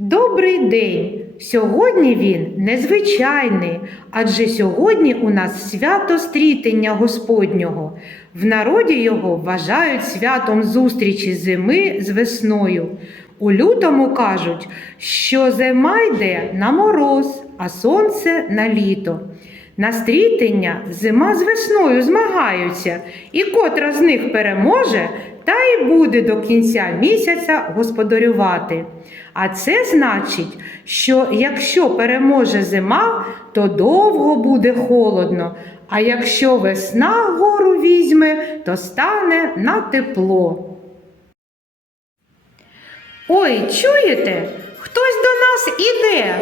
Добрий день! Сьогодні він незвичайний, адже сьогодні у нас свято стрітення Господнього. В народі його вважають святом зустрічі зими з весною. У лютому кажуть, що зима йде на мороз, а сонце на літо. На стрітення зима з весною змагаються, і котра з них переможе, та й буде до кінця місяця господарювати. А це значить, що якщо переможе зима, то довго буде холодно, а якщо весна гору візьме, то стане на тепло. Ой, чуєте? Хтось до нас іде.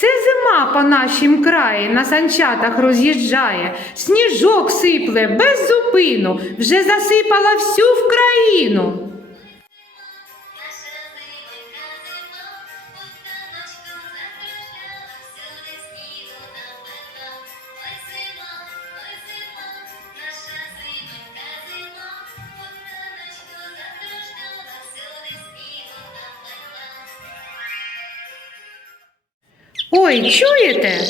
Це зима по нашім краї на санчатах роз'їжджає, сніжок сипле без зупину, вже засипала всю вкраїну. Наша Ой, чуєте?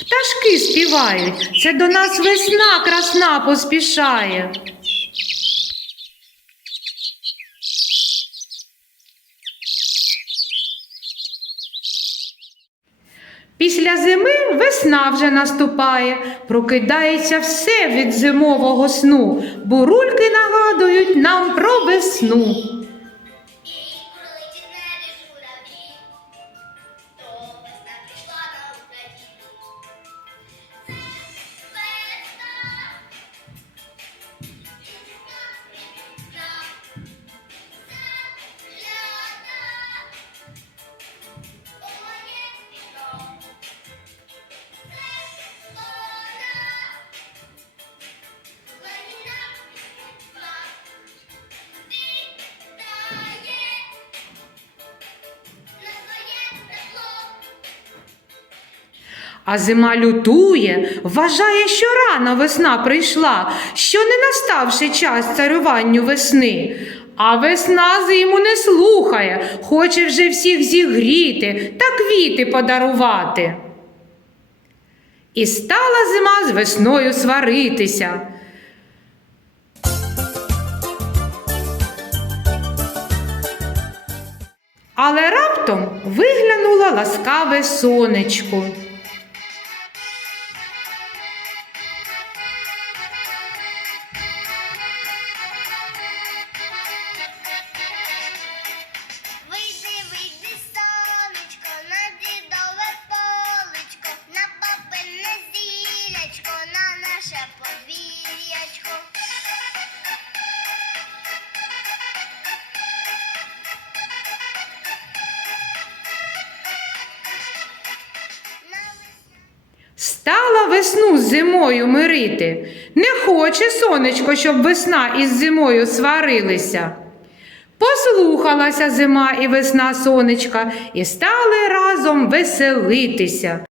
Пташки співають, це до нас весна красна поспішає. Після зими весна вже наступає, прокидається все від зимового сну, бурульки нагадують нам про весну. А зима лютує, вважає, що рано весна прийшла, що не наставши час царюванню весни. А весна зиму не слухає, хоче вже всіх зігріти та квіти подарувати. І стала зима з весною сваритися. Але раптом виглянуло ласкаве сонечко. Стала весну з зимою мирити. Не хоче сонечко, щоб весна із зимою сварилися. Послухалася зима і весна сонечка і стали разом веселитися.